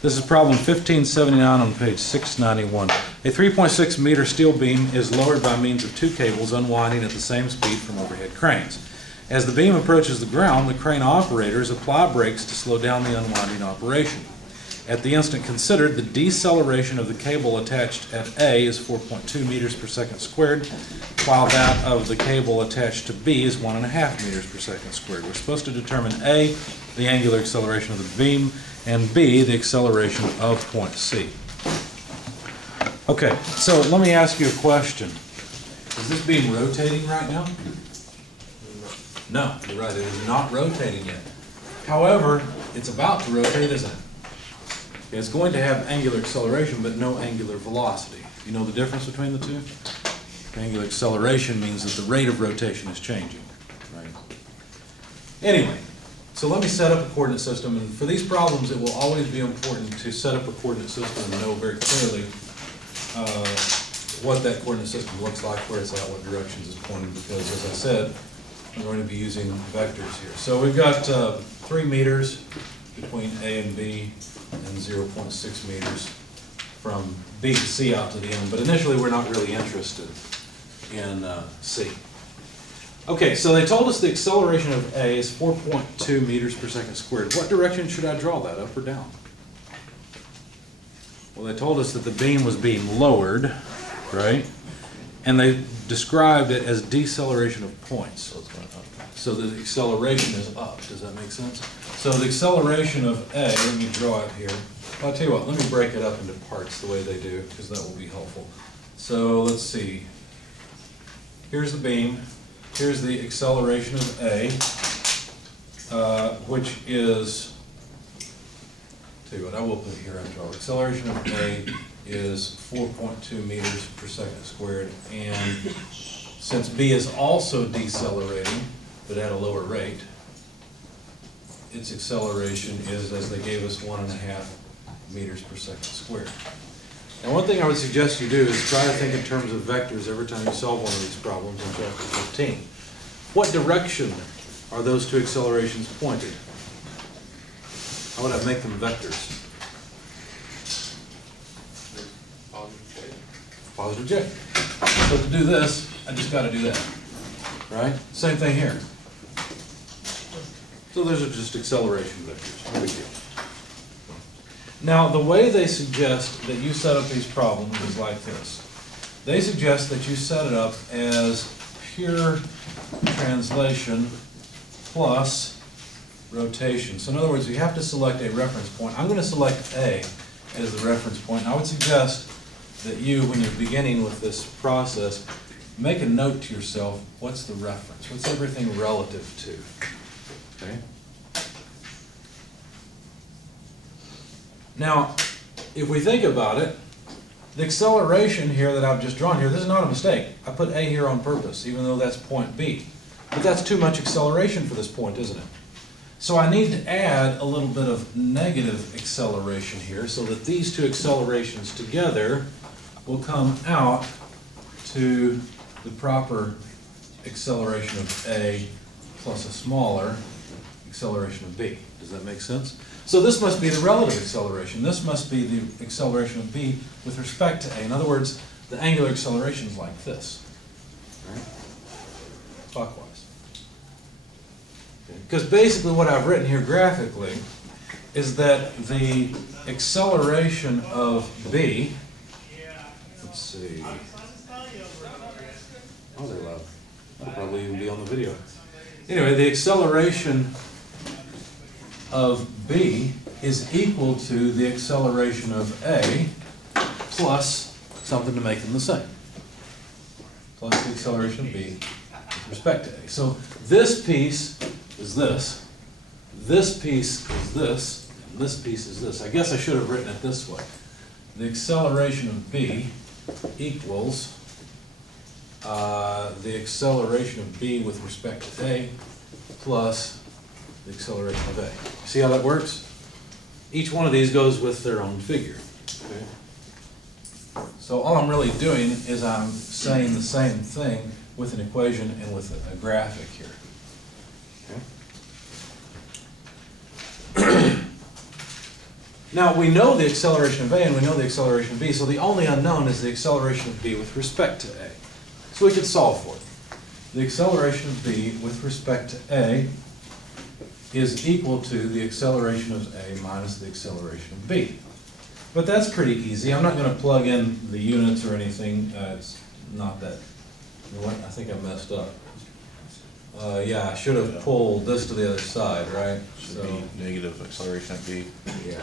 This is problem 1579 on page 691. A 3.6 meter steel beam is lowered by means of two cables unwinding at the same speed from overhead cranes. As the beam approaches the ground, the crane operators apply brakes to slow down the unwinding operation. At the instant considered, the deceleration of the cable attached at A is 4.2 meters per second squared, while that of the cable attached to B is 1.5 meters per second squared. We're supposed to determine A, the angular acceleration of the beam, and B, the acceleration of point C. Okay, so let me ask you a question. Is this beam rotating right now? No, you're right, it is not rotating yet. However, it's about to rotate, isn't it? It's going to have angular acceleration, but no angular velocity. You know the difference between the two? Angular acceleration means that the rate of rotation is changing, right? Anyway, so let me set up a coordinate system, and for these problems it will always be important to set up a coordinate system and know very clearly what that coordinate system looks like, where it's at, what directions it's pointing, because as I said, we're going to be using vectors here. So we've got 3 meters between A and B, and 0.6 meters from B to C out to the end. But initially we're not really interested in C. Okay, so they told us the acceleration of A is 4.2 meters per second squared. What direction should I draw that, up or down? Well, they told us that the beam was being lowered, right? And they described it as deceleration of points. So the acceleration is up. Does that make sense? So the acceleration of A, let me draw it here. I'll tell you what, let me break it up into parts the way they do, because that will be helpful. So let's see. Here's the beam. Here's the acceleration of A, which is, tell you what, I will put it here after all. Acceleration of A is 4.2 meters per second squared, and since B is also decelerating, but at a lower rate, its acceleration is, as they gave us, 1.5 meters per second squared. Now, one thing I would suggest you do is try to think in terms of vectors every time you solve one of these problems in chapter 15. What direction are those two accelerations pointed? How would I make them vectors? Positive J. So to do this, I just got to do that, right? Same thing here. So those are just acceleration vectors. No big deal. Now, the way they suggest that you set up these problems is like this. They suggest that you set it up as pure translation plus rotation. So in other words, you have to select a reference point. I'm going to select A as the reference point. And I would suggest that you, when you're beginning with this process, make a note to yourself, what's the reference? What's everything relative to? Okay. Now, if we think about it, the acceleration here that I've just drawn here, this is not a mistake. I put A here on purpose, even though that's point B. But that's too much acceleration for this point, isn't it? So I need to add a little bit of negative acceleration here so that these two accelerations together will come out to the proper acceleration of A plus a smaller acceleration of B. Does that make sense? So this must be the relative acceleration. This must be the acceleration of B with respect to A. In other words, the angular acceleration is like this, right? Clockwise. Because basically what I've written here graphically is that the acceleration of B, let's see, oh, they're loud. That'll probably even be on the video. Anyway, the acceleration of B is equal to the acceleration of A plus something to make them the same. Plus the acceleration of B with respect to A. So this piece is this piece is this, and this piece is this. I guess I should have written it this way. The acceleration of B equals the acceleration of B with respect to A plus the acceleration of A. See how that works? Each one of these goes with their own figure. Okay. So all I'm really doing is I'm saying the same thing with an equation and with a graphic here. Okay. Now, we know the acceleration of A and we know the acceleration of B, so the only unknown is the acceleration of B with respect to A. So we could solve for it. The acceleration of B with respect to A is equal to the acceleration of A minus the acceleration of B. But that's pretty easy. I'm not going to plug in the units or anything. It's not that. You know what? I think I messed up. Yeah, I should have pulled this to the other side, right? Should be negative acceleration at B. Yeah.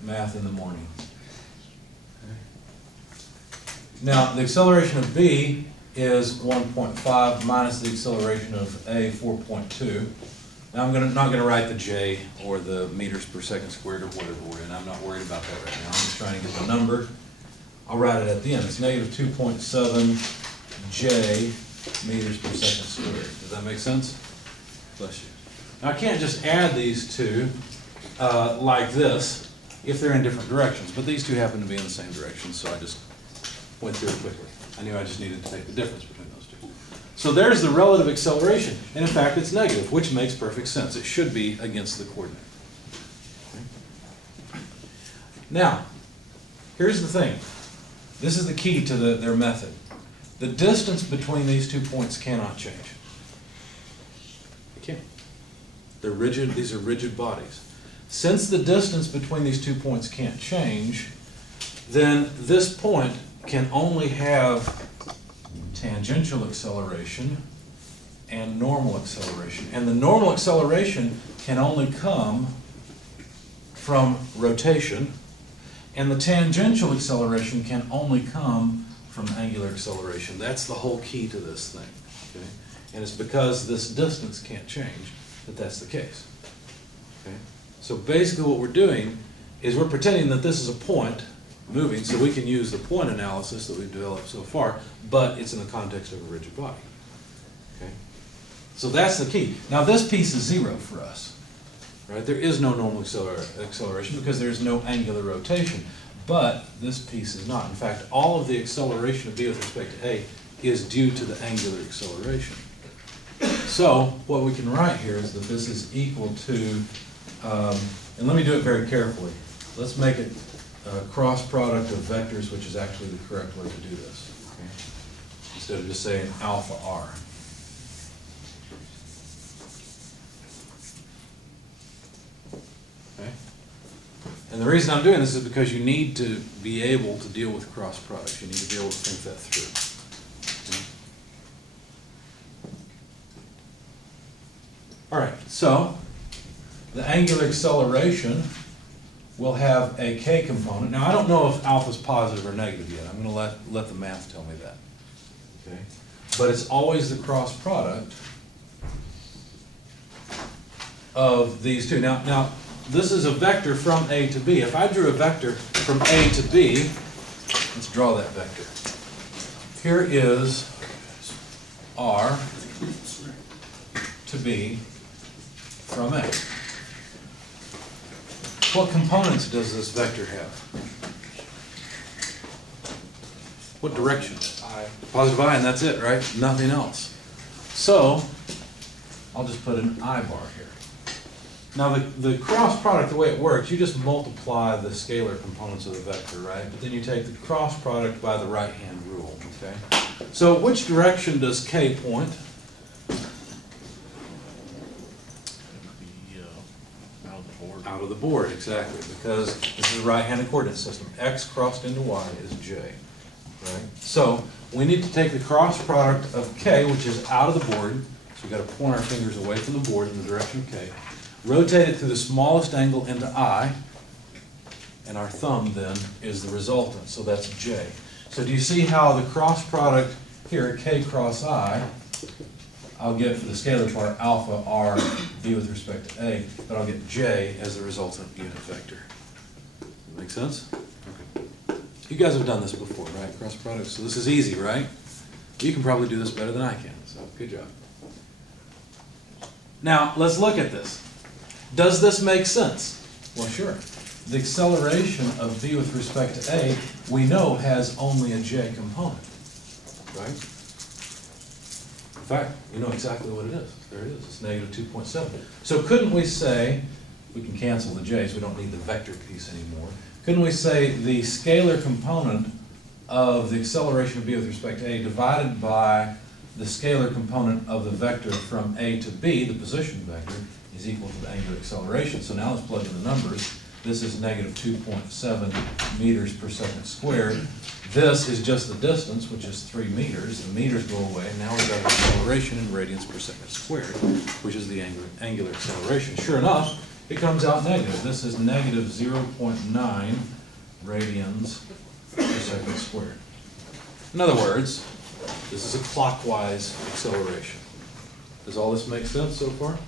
Math in the morning. Now, the acceleration of B is 1.5 minus the acceleration of A, 4.2. Now, I'm not going to write the J or the meters per second squared or whatever we're in. I'm not worried about that right now. I'm just trying to get the number. I'll write it at the end. It's negative 2.7 J meters per second squared. Does that make sense? Bless you. Now, I can't just add these two like this if they're in different directions, but these two happen to be in the same direction, so I just went through it quickly. I knew I just needed to take the difference between those two. So there's the relative acceleration, and in fact it's negative, which makes perfect sense. It should be against the coordinate. Okay. Now, here's the thing. This is the key to their method. The distance between these 2 points cannot change. It can't. They're rigid, these are rigid bodies. Since the distance between these 2 points can't change, then this point can only have tangential acceleration and normal acceleration. And the normal acceleration can only come from rotation, and the tangential acceleration can only come from angular acceleration. That's the whole key to this thing. Okay? And it's because this distance can't change that that's the case. Okay? So basically what we're doing is we're pretending that this is a point moving, so we can use the point analysis that we've developed so far, but it's in the context of a rigid body. Okay? So that's the key. Now this piece is zero for us. Right? There is no normal acceleration because there's no angular rotation, but this piece is not. In fact, all of the acceleration of B with respect to A is due to the angular acceleration. So what we can write here is that this is equal to, and let me do it very carefully. Let's make it a cross product of vectors, which is actually the correct way to do this. Okay? Instead of just saying alpha r. Okay? And the reason I'm doing this is because you need to be able to deal with cross products. You need to be able to think that through. All right, so the angular acceleration will have a k component. Now, I don't know if alpha is positive or negative yet. I'm going to let the math tell me that. Okay? But it's always the cross product of these two. Now, this is a vector from A to B. If I drew a vector from A to B, let's draw that vector. Here is R to B from A. What components does this vector have? What direction? I. Positive I, and that's it, right? Nothing else. So, I'll just put an I bar here. Now, the cross product, the way it works, you just multiply the scalar components of the vector, right? But then you take the cross product by the right-hand rule, okay? So, which direction does K point? Out of the board, exactly, because this is a right-handed coordinate system. X crossed into Y is J, right? So we need to take the cross product of K, which is out of the board, so we've got to point our fingers away from the board in the direction of K, rotate it through the smallest angle into I, and our thumb then is the resultant, so that's J. So do you see how the cross product here, K cross I, I'll get for the scalar part alpha r v with respect to A, but I'll get J as the resultant unit vector. Make sense? Okay. You guys have done this before, right? Cross products. So this is easy, right? You can probably do this better than I can, so good job. Now, let's look at this. Does this make sense? Well, sure. The acceleration of v with respect to A, we know has only a J component, right? fact, we know exactly what it is. There it is. It's negative 2.7. So couldn't we say, we can cancel the j's, we don't need the vector piece anymore. Couldn't we say the scalar component of the acceleration of b with respect to a divided by the scalar component of the vector from a to b, the position vector, is equal to the angular acceleration. So now let's plug in the numbers. This is negative 2.7 meters per second squared. This is just the distance, which is 3 meters. The meters go away, and now we've got an acceleration in radians per second squared, which is the angular acceleration. Sure enough, it comes out negative. This is negative 0.9 radians per second squared. In other words, this is a clockwise acceleration. Does all this make sense so far?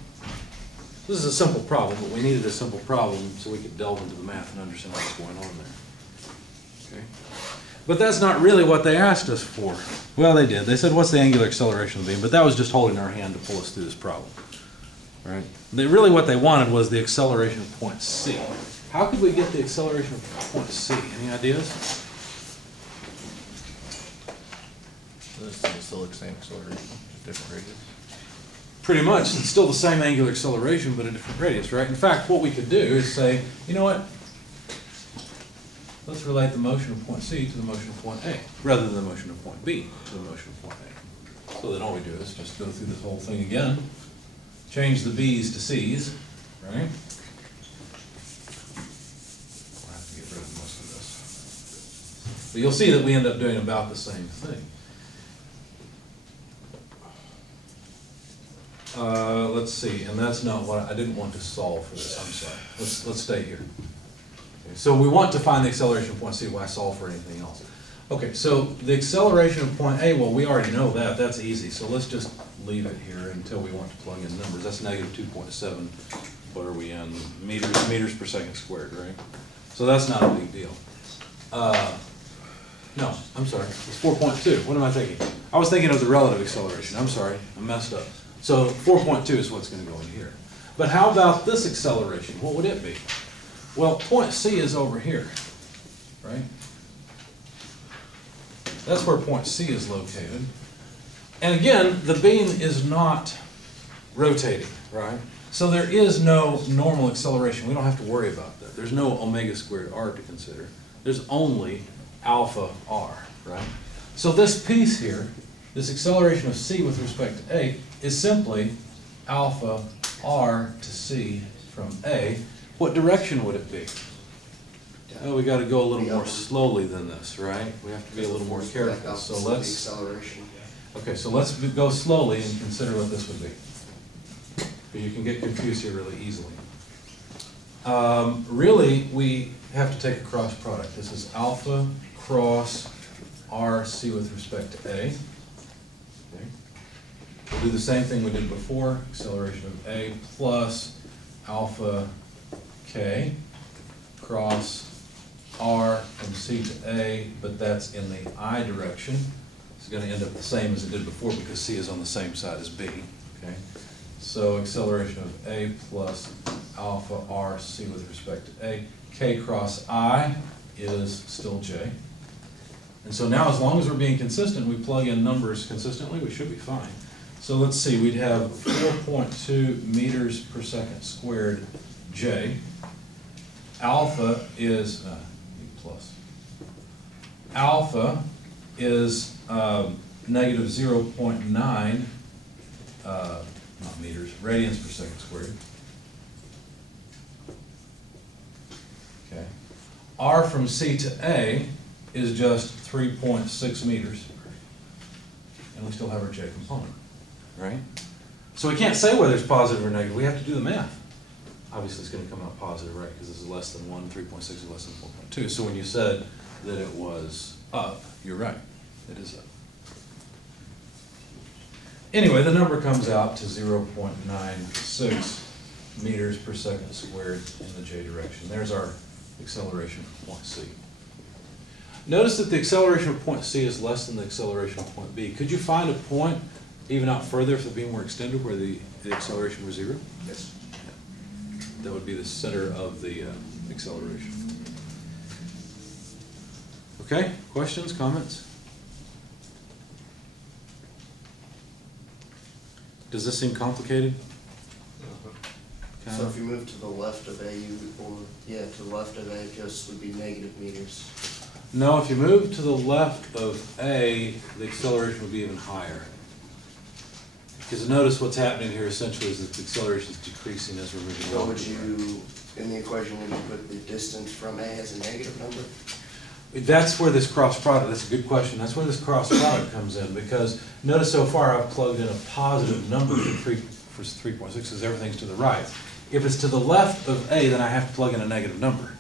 This is a simple problem, but we needed a simple problem so we could delve into the math and understand what's going on there. Okay? But that's not really what they asked us for. Well, they did. They said, what's the angular acceleration of the beam? But that was just holding our hand to pull us through this problem. Right? Really what they wanted was the acceleration of point C. How could we get the acceleration of point C? Any ideas? This is still the same acceleration, just different radius. Pretty much. It's still the same angular acceleration, but a different radius, right? In fact, what we could do is say, you know what? Let's relate the motion of point C to the motion of point A, rather than the motion of point B to the motion of point A. So then all we do is just go through this whole thing again, change the B's to C's, right? I'll have to get rid of most of this. But you'll see that we end up doing about the same thing. Let's see, and that's not what I didn't want to solve for this. I'm sorry. Let's stay here. Okay, so we want to find the acceleration of point C. Why solve for anything else? Okay, so the acceleration of point A, well, we already know that. That's easy. So let's just leave it here until we want to plug in numbers. That's negative 2.7. What are we in? Meters per second squared, right? So that's not a big deal. No, I'm sorry. It's 4.2. What am I thinking? I was thinking of the relative acceleration. I'm sorry. I messed up. So 4.2 is what's going to go in here. But how about this acceleration? What would it be? Well, point C is over here, right? That's where point C is located. And again, the beam is not rotating, right? So there is no normal acceleration. We don't have to worry about that. There's no omega squared r to consider. There's only alpha r, right? So this piece here, this acceleration of C with respect to A, is simply alpha r to C from A. What direction would it be? Oh, we got to go a little more slowly than this, right? We have to be a little more careful. So let's. Okay, so let's go slowly and consider what this would be. But you can get confused here really easily. Really, we have to take a cross product. This is alpha cross RC with respect to A. Okay. We'll do the same thing we did before, acceleration of A plus alpha K cross R from C to A, but that's in the I direction. It's going to end up the same as it did before because C is on the same side as B. Okay. So acceleration of A plus alpha R C with respect to A. K cross I is still J. And so now as long as we're being consistent, we plug in numbers consistently, we should be fine. So let's see, we'd have 4.2 meters per second squared J. Alpha is, plus. Alpha is negative 0.9, not meters, radians per second squared. Okay. R from C to A is just 3.6 meters. And we still have our J component, right? So we can't say whether it's positive or negative. We have to do the math. Obviously, it's going to come out positive, right? Because this is less than 1, 3.6 is less than 4.2. So when you said that it was up, you're right. It is up. Anyway, the number comes out to 0.96 meters per second squared in the J direction. There's our acceleration for point C. Notice that the acceleration of point C is less than the acceleration of point B. Could you find a point even out further if the beam were extended where the acceleration was 0? Yes. That would be the center of the acceleration. Okay, questions, comments? Does this seem complicated? So if you move to the left of A, to the left of A, just would be negative meters. No, if you move to the left of A, the acceleration would be even higher. Because notice what's happening here essentially is that the acceleration is decreasing as we're moving So along. would you, in the equation, would you put the distance from A as a negative number? That's where this cross product, that's a good question, that's where this cross product comes in, because notice so far I've plugged in a positive number for 3.6 because everything's to the right. If it's to the left of A, then I have to plug in a negative number,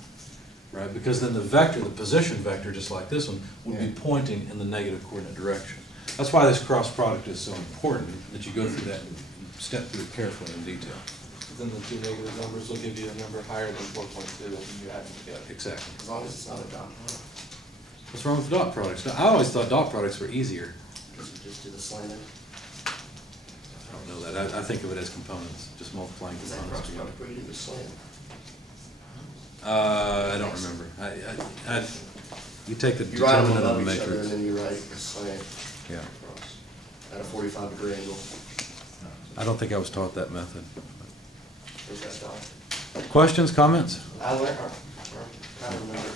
right? Because then the vector, the position vector, just like this one, would be pointing in the negative coordinate direction. That's why this cross product is so important, that you go through that and step through it carefully in detail. Then the two negative numbers will give you a number higher than 4.2 when you add them together. Exactly. As long as it's not a dot product. What's wrong with dot products? Now, I always thought dot products were easier. Because you just do the slanted. I don't know that. I think of it as components, just multiplying Is that components cross together. product where you do the slant? I don't remember. You take the You write them determinant of the above each other and matrix. then you write the slant Yeah. across at a 45-degree angle. I don't think I was taught that method. There's that dot. Questions, comments? I learned, I remember